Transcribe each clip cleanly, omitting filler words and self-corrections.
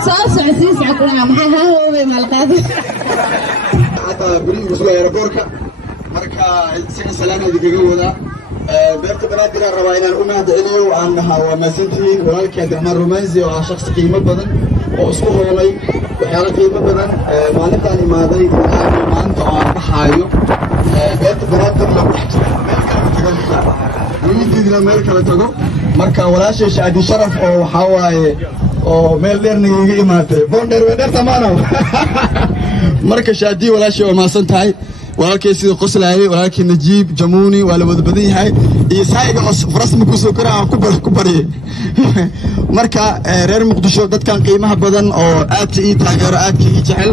صوص عسيس عقلها محاها هو بمالقاده حتى بريد بسوء ايربوركا marka si salaamada kaga wada beerta banaadir rabaa inaan u mahadceliyo aan waa maasantiin walaalkay Abdiraxmaan Rumaansi oo ah shakhsi qiimo badan oo isku hoolay waxyaalo qiimo badan maalintaan imaaday maanta aan baxaayo beerta banaadir la meel kale tago marka walaashay Shaadi Sharaf oo waxa waaye oo meel dheerna iga imaatay bonder weedar tamaano marka Shaadi walaashay oo maasan tahay walaalkay sidoo qoslaayay walaalkay Najiib Jamuuni waa la wada badan yahay iyo saayga rasmi ku soo karaa ku bariyay marka reer Muqdisho dadkan qiimaha badan oo aad ii taageero aad ii jecel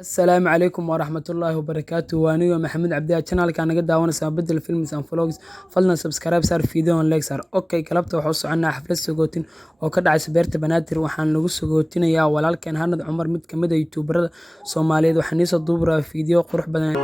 السلام عليكم ورحمة الله وبركاته وأنا محمد عبدي channel كان قد داونا سأبدل فيلمز and vlogs فلنا سبسكرايب صار فيديو لايك صار أوكي كلبت وحص عنا حفلة سجوتين وكذا عس بيرت بناتر وحن لقوا سجوتين يا ولكن هند عمر مت كمدة يوتيوبر صومالي وحنيس الضبرة فيديو قرح بدن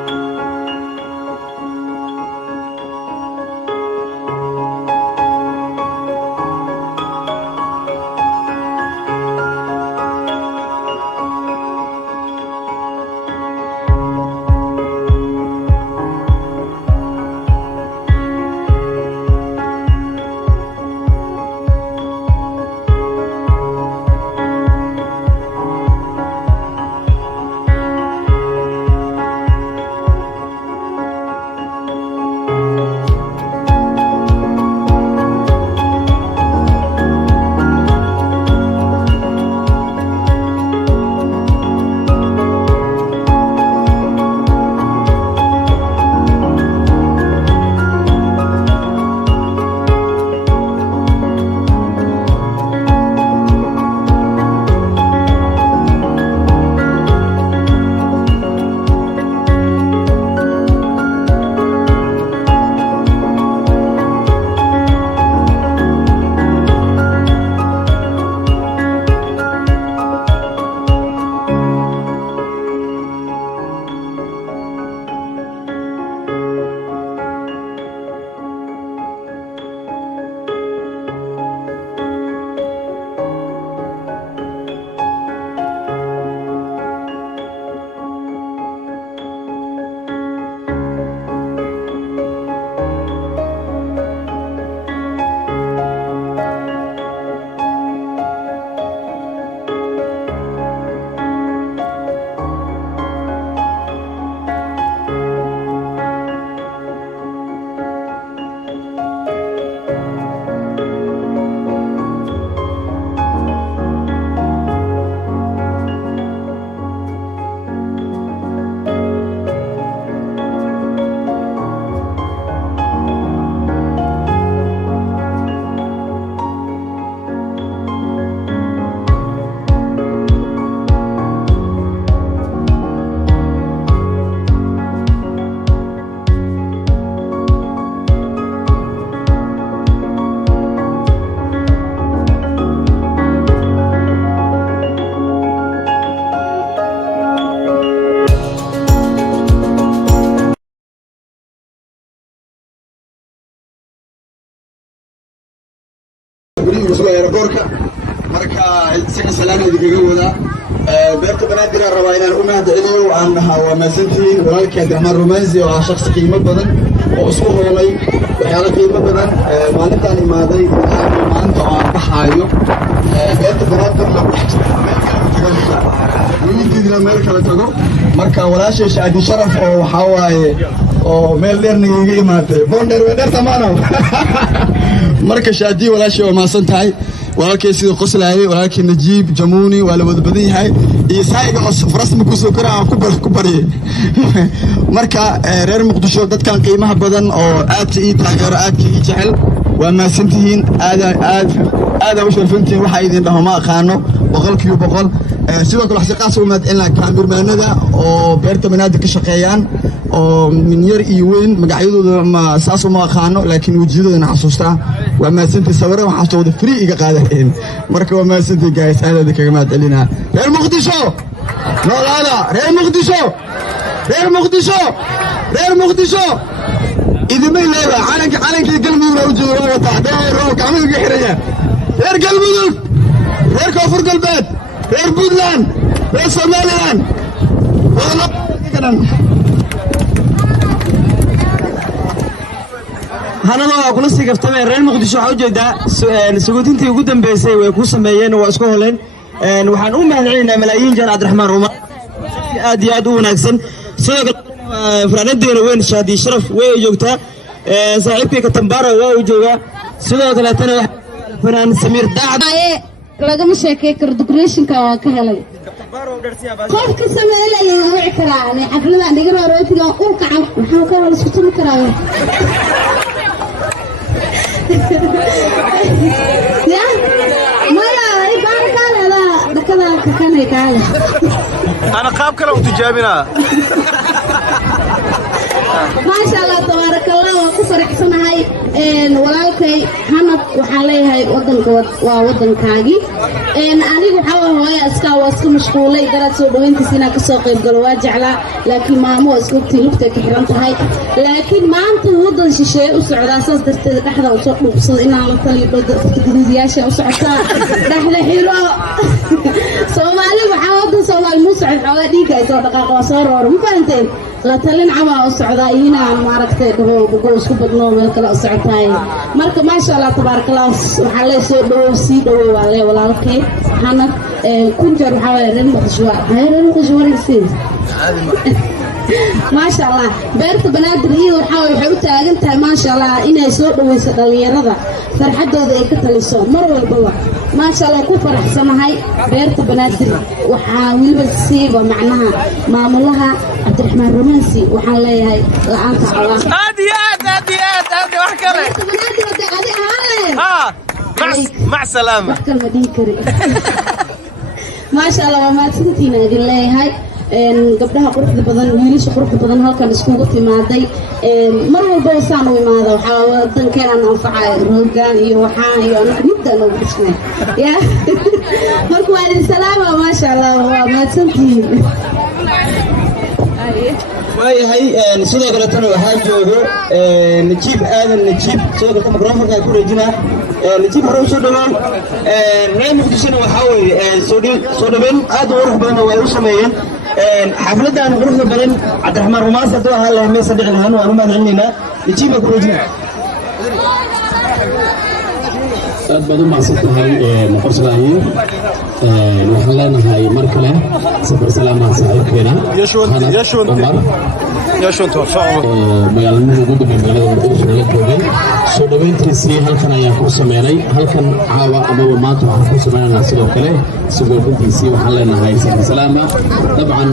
بريد بسوء ايربوركا marka si salaamada kaga wada beerta banaadir rabaa inaan u mahadceliyo aan waa maasantiin walaalkay Abdiraxmaan Rumaansi oo ah shakhsi qiimo badan oo isku hoolay waxyaalo qiimo badan maalintaan imaaday maanta aan baxaayo beerta banaadir la meel kale tago marka walaashay Shaadi Sharaf oo waxa waaye oo meel dheerna iga imaatay bonder weedar tamaano marka Shaadi walaashay oo maasan tahay walaalkay sidoo qoslaayay walaalkay Najiib Jamuuni waa la wada badan yahay iyo saayga rasmi ku soo karaa ku bariyay marka reer Muqdisho dadkan qiimaha badan oo aad ii taageero aad ii jecel waa maasantiin aad u sharfantiin waxa idin dhaho ma aqaano boqolkiiba sidoo kale waxsi qaas u mahadcelina kaamirmaanada oo beerta banaadir ka shaqeeyaan oo min yar iyo weyn magacyadooda ma saas uma aqaano laakiin wajiyadooda xasuustaa waa maasantii sawirada waxaa soo wada free iga qaadeen marka waa maasantii guys aad kaga mahadcelina reer Muqdisho noolaada reer Muqdisho idimay leeyahay calanka galmudug loo joogo wata dheer oo gacmaha ka xiraya reer galmudug reer koonfur galbeed reer puntland reer somaliland hanado waa kula sii gaftameen reer muqdisho waxaa ujeedaa sagootintii ugu dambeysay way ku sameeyeen waa isku holeen waxaan u mahadcelinaynaa malaayiin jaan cabdiraxmaan rumar aad iyo aad u wanaagsan sidoo kale fanaanadeena weyn shaadi sharaf way joogtaa saaxiibkii katambaara waa u joogaa sidoo kaleetana fanaan samiir daacad lagama sheekay karo decorationka waa ka helay qofka sameeyay uu wici karaa xaflada dhigan rootiga uu kaca maxaa ka wala isku tumi karaa ya mala ibaarka la dakada kan ay tahay ana qaab kale u tijaabina ما شاء الله تبارك الله وكفرحسنahay walaalkay hanad waxaan leeyahay wadankaagi anigu waxa hooyo iska mashquulay darad soo dhaweyntiisina ka soo qayb galo waa jeclaa laakiin maamo isku tilubta ka xiran tahay laakiin maanta wadan shisheey u socdaa saas darteed dhaxda u soo dhuubsado inaan la taliyo dadkiyaasha u socotaa dhaxda xiro Soomaali waxa wadan Soomaali musacid xogaa dhiiga ay soo dhaqaaqo soo roor ma fahanteen la talin caba u socdaa inaan maaragtay dhago isku badno meel kale u socotay marka ma sha Allah tabarakallah waxa la soo dhawo si dhawo walaa walaalkay hanad kunjar waxa weeye reer muqdisho ما شاء الله beerta banaadir iyo waxay u taagan tahay ma sha Allah inay soo dhaweyso dhalinyarada farxadooda ay ka taliso mar walba ما شاء الله ku faraxsanahay beerta banaadir waxa waliba siiba macnaha maamulaha cabdiraxmaan romansi waxaan leeyahay la'aanta Allah wax kale مع سلامة ما شاء الله ما تنتينا idin leeyahay gabdhaha quruxda badan wiilasha quruxda badan halkan iskugu timaaday mar walba saan u imaado waxa wadankeena anfacay roogan iyo waxa iyo midda loo bixinay ya marka waa idin salaama ma sha Allah waa ma tantiin waayahay sidoo kale tan waxaa joogo najiib aadan najiib sidoo kale mikrofonka ku reejina najiib hore soo dhawaan reer muqdishona waxaa weeye soo dhaweyn aad u qurux badan way u sameeyeen xafladan quruxda badan cabdiraxmaan rumaas hadduu ahaa lahay meesa dhici lahaan waan u mahadcelinaynaa najiib ku reejina aad baad u mahadsan tahay qorsadahay waxaan leenahay mar kale safar salaamaha saaxiibkeena magaalada ugu dambeey magaalada muqdisho la joogay soo dhaweyntiisii halkan ayaan ku sameynay halkan caawa amaba maanta waxaan ku sameynaynaa sidoo kale sagoofintiisii waxaan leenahay safar salaama dabcan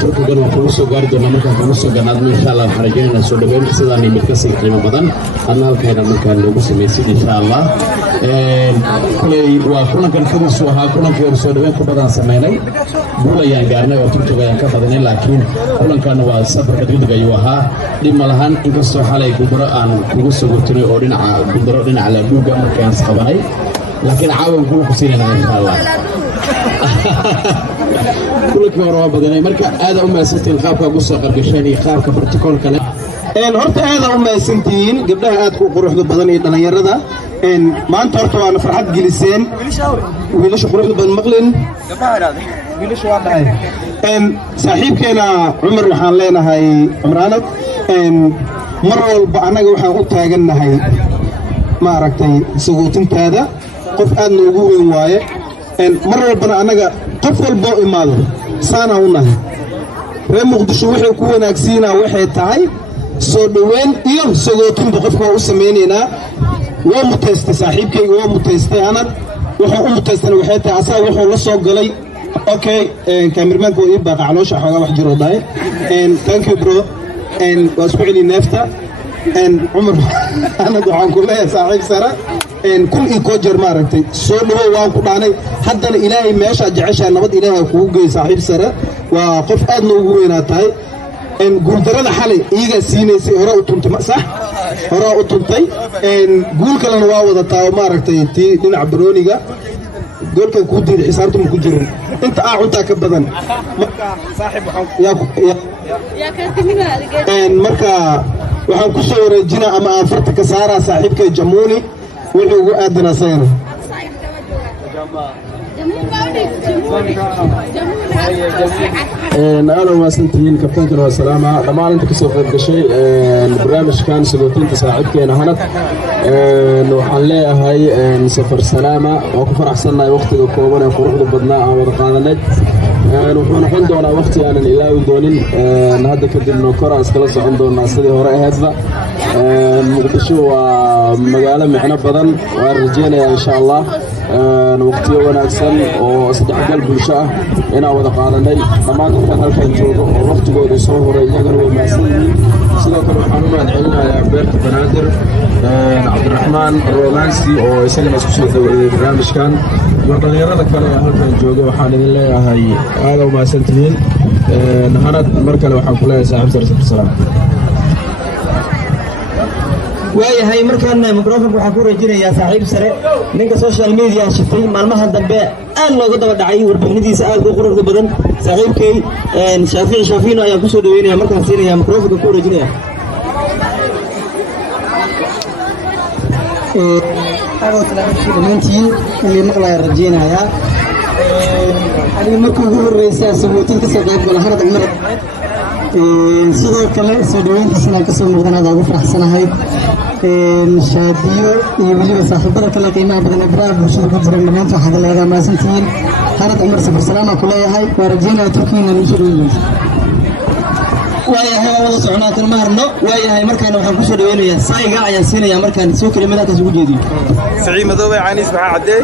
turkigan waa kugu soo gaari doonaa markaan kugu soo ganaadmo insha allah waxaan rajaynaynaa soo dhaweyn sidaan mid kasii qiimo badan adna halkayna markaan noogu samaysid insha allah kuley waa kulankan kadiisu ahaa kulankii hore soo dhaweyn ka badan sameynay guul ayaan gaarnay oo turkiga ayaan ka badanay laakiin kulankan waa safarka degdeg ayuu ahaa dhib ma lahan inkastoo xalay gubaro aan kugu soo gurtinay oo gubaro dhinaca laadhuuga markaan isqabanay laakiin caawan kula kusiinayna insha allah kulankii hore waa badanay marka aada u mahadsantiin qaabka ugu soo qargasheen iyo qaabka brotokoolka leh horta aada u mahadsantihiin gabdhaha aad ku quruxda badan iyo dhalinyarada maanta horta waana farxad geliseen wiilasha quruxda badan maqlin wiilasha waa dhahay saaxiibkeena cumar waxaan leenahay cumraanad mar walba annaga waxaan u taagannahay maaragtay sagootintaada qof aad noogu weyn waaye mar walbana annaga qof walboo imaado saanaa u nahay reer muqdisho waxay ku wanaagsiinaa waxay tahay soo dhaweyn iyo sagootinba qofka waa u samaynaynaa waa mutaystay saaxiibkayga waa mutaystay hanad wuxuu u mutaystana waxay tahay asaga wuxuu la soo galay okay kaamirmaanka waa ii baaqa caloosha xoogaa wax jiroo dhahay thank you bro waa isku celi neefta cumar hanad waxaan ku leeyahay saaxiib sara kun iyo koo jeer maaragtay soo dhawow waan ku dhaanay haddana ilaahay meeshaa jeceshaa nabad ilaahay kugu geey saaxiib sare waa qof aad noogu weynaa tahay guuldarada xalay iyagaa siinaysay hore u tuntay sax hore u tuntay guul kalena waa wadataa oo maaragtay tii dhinaca barooniga goolkan kuu diiday xisaabta ma ku jirin inta aa cuntaa ka badan marka saaxiib marka waxaan ku soo wareejinaa ama aan farta ka saaraa saaxiibkay jamuuni wuxuu ugu aadan asagana aad umaasantihiin kabtaankana waa salaama dhammaan inta kasoo qayb gashay barnaamijkan sagootinta saaxiibkeena hanad waxaan leeyahay safar salaama oo ku faraxsannahay waqtiga kooban ee quruxda badnaa aan wada qaadanay wuxuu noqon doonaa waqti aanan ilaawi doonin hadda kadibna koraan iskala socon doonaa sidii hore ahaydba muqdisho waa magaalo micno badan waan rajeynayaa insha allah waqtiyo wanaagsan oo isdhexgal bulsho ah inaan wada qaadanay dhammaan dadkan halkan joogo oo waqtigooda soo horay iyagana way mahadsan yihiin sidoo kale waxaan u mahad celinayaa beerta banaadir cabdiraxmaan romansi oo isagana isku soo dawareeyey barnaamijkan iyo dhalinyarada kale ee halkan jooga waxaan idin leeyahay aada u mahadsan tihiin hanad mar kale waxaan ku leeyahay saaxiib sare salaam waayahay markaan mikrofonka waxaan ku rajinayaa saaxiib sare ninka social media shiftay maalmahan dambe aad looga daba dhacay warbixinadiisa aad u quruxda badan saaxiibkay shaafici shaafiino ayaan kusoo dhaweynaya markaan siinaya mikrofonka ku rajinaya dhammaantiin ilii maqlaya rajeynayaa aniga markii ugu horreysa sagootin kasoo qayb gala hanad cumar sidoo kale soo dhaweyntiisana kasoo muuqdan aad ugu faraxsanahay shaadiyo iyo weliba saaxiibada kale qiimaha badan ee baraha bulshada ku jiran dhammaanta waxaad leedahay maasantihiin hanad cumar safar salaama ku leeyahay waa rajeynaya turkiina nusoo dhaweynaysa waayahay waa wada soconaa kulma harno waayahay markaana waxaan kusoo dhaweynayaa saayga ayaan siinayaa markaan soo kelimada halkaas ugu jeediyo سعيد مدوبي عانيس بحا عدي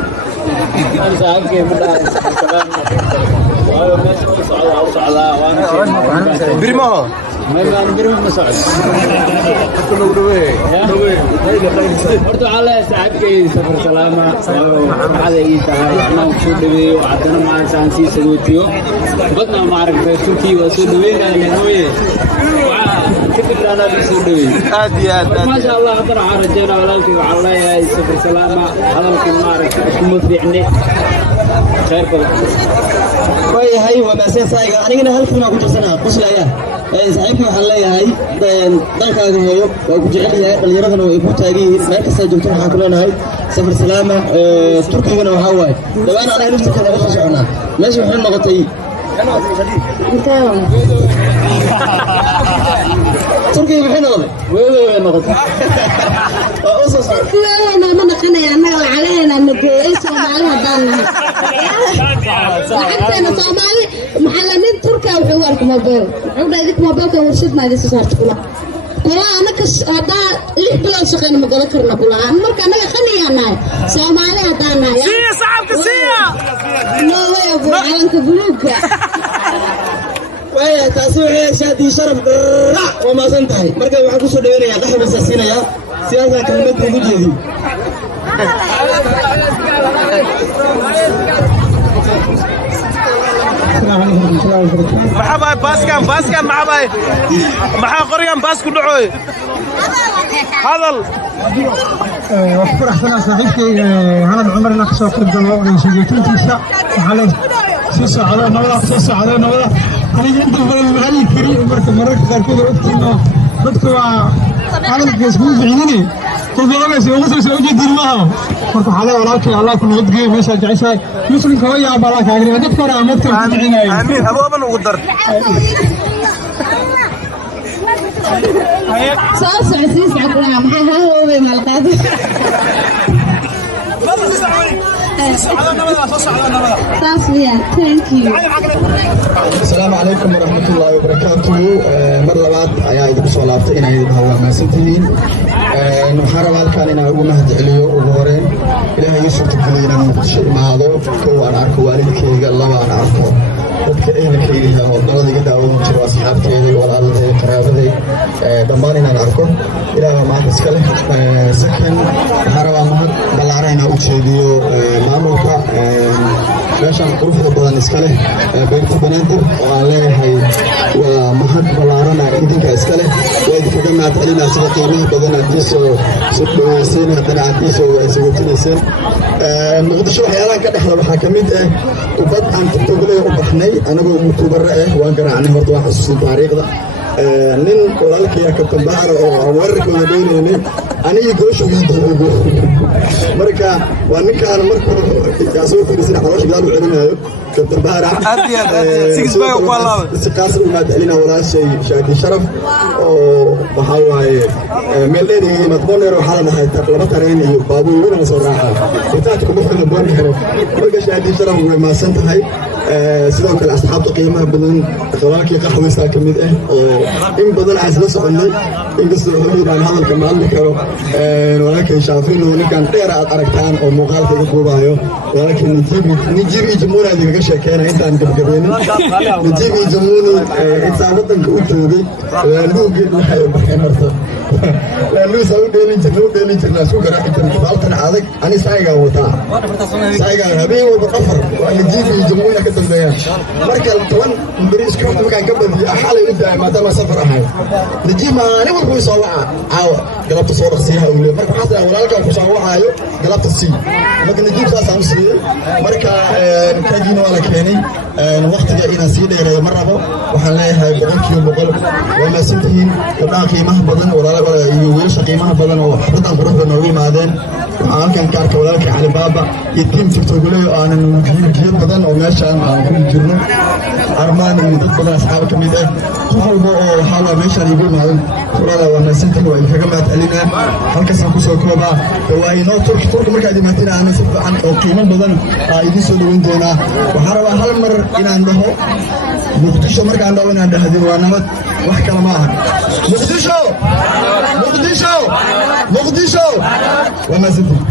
برمه horta waxaa leeyahay saaxiibkay safar salaama waxaad ii tahay anaa kusoo dhaweeyo haddana maanta aan sii sagootiyo badna maaragtay turkiya waa soo dhaweynaya lehooye kadib anaa ii soo dhaweeyo aad iyo aad maasha allah haddana waxaan rajeynaa walaalkay waxaan leeyahay safar salaama hadalkii maaragtay iskuma fiicne khayr badan waayahay waa maaseen saayga anigana hal filmaa ku jirsanaa quslaya saaxiibkii waxaan leeyahay dalkaaga hooyo waa ku jecel yahay dhallinyaradana way ku taagan yihiin meel kastaa joogto waxaan ku leenahay safar salaama turkigana waxaa waaye dhawaan anaga liftirkeeda uga soo soconaa meesha waxay noqotay turkiga maxay noqotay weedow way noqotay waa u soo socda ma naqanaya annaga lacagaheena nageeyey soomaali haddaan nahay lacagteena soomaali maxaa nin turka wuxuu u arka mobile wuxuu dhahay idinka mobilka warshadna idin soo saarta kula anaka haddaa 6 bilood shaqeyna ma gadan karna kula marka annaga qaniyaa nahay soomaali haddaan nahay siya saxabka siya no way abu calanka buluugga waaya taasi waxay shaadii sharaf waa maasan tahay marka waxaan kusoo dhaweynayaa dhaxbasa siinayaa siyaasaa kelmadda ugu jeediyo محباي باسكان محباي محا قريان باسكو دحوي هذا وفر أحسن صاحبتي هذا عمرنا خسر في الجو سجيتين تيسا على سوسة على نولا أنا جنت في المغني كريم مرة كذا أكتنا بدكوا هذا الجسم بعيني تقول بس يوصل سوي ديرمها مرة حلا وراك الله كل وقت جاي مش عايشة مسلم كوي يا بالك عادي هذا كرا عملت بعيني آمين أبو أبن وقدر صار سعسيس عقلها محاها هو بمالقاد تصفية thank you السلام عليكم ورحمة الله وبركاته مرة بعد أيها إذا بسوا لابتين إنها إذا هو ما سنتين نحارب على كان إنها هو مهد عليو وغورين إلها يسر تبقلينا مقدشي معاذو كو أنا عاركو والدك الله أنا عاركو dadka ehelka ilaha oo dalada iga daawan jiro asxaabteeda walaalada qaraabada dhammaan inaan arko ilaaha maanta iska leh sakan waxaan rabaa mahad ballaaran inaan u jeediyo maamulka meeshaan quruxda badan iska leh beerta banaadir oo aan leeyahay waa mahad ballaarana idinka iska leh waa idinkaga mahad celinaa sida qiimaha badan aad iisoo dhaweyseen haddana aad iisoo sagotinayseen muqdisho waxyaalaha ka dhexda waxaa ka mid ah ubad aan tiktokle u baxnay anagoo youtuber waan garaacnay horta waan xasuusin taariikhda nin walaalkaya kabtan bahara oo aan weerarkooda dheynaynay aniga gooshogiinta ugu marka waa ninkaan markuu yaasoo fiirisana xaloosh gaal u celinayo kabtan baarac si qaas u maadcelina walaashay shaadi sharaf oo waxaa waaye meel dheer iyo madboneer waxaa la dhahay laba tareen iyo baabuur weyn la soo raacaa intaad kuma filna boondeer marka shaadi sharaf way maasan tahay sidoo kale asxaabta qiimaha badan walaalkii qaxweysaa ka mid ah oo in badan aan isla soconnay inkastoo xubinaan hadalka ma hadli karo walaalkay shaafino ninkan dheer aad aragtaan oo muuqaalka iga duubaayo walaalkay nijiib iyo jamuuni aad igaga sheekeena intaan gabgabeynin nijiib iyo jamuuni intaa waddanka u joogay laaluugeed waxay u baxeen horta laaluusaa u dheelin jirnaa isku garaaci jirna baaltan adag ani saayigaa wataa saayigaa habeen walba qafar waa nijiib iyo jamuuni ka dambeeyaan marka 10 beri isku xigta markaan ka badiyo xalay u daay maadaama safar ahay nijiib maalin walba soo waca caawa galabta soo dhaqsiyaha uu leeyahay marka xataa walaalkaan ku soo wacaayo galabta sii marka nijiib saasaan u siiyey marka kajiina waa la keenay waqtiga inaan sii dheereeyo ma rabo waxaan leeyahay 100% waa maasantihiin gabdhaha qiimaha badan iyo wiilasha qiimaha badan oo xafladan quruxda noogu yimaadeen waxaan halkan ka arkay walaalkay cali baaba iyo tiim tiktok leeyo aanan muujiyad badan oo meeshaan aan ku jirno armaan iyo dad badan asxaab ka mid ah qof walba oo waxaa waa meeshaan igu imaadan furada waa maasantihiin waa idinkaga mahadcelinaa halkaasaan kusoo koobaa waa inoo turki markaad imaatiin aanan si fiican oo qiimo badan aa idiin soo dhaweyn doonaa waxaan rabaa hal mar inaan dhaho muqdisho markaan dhaho inaan dhahdin waa nabad wax kale ma aha muqdisho waa maasantihiin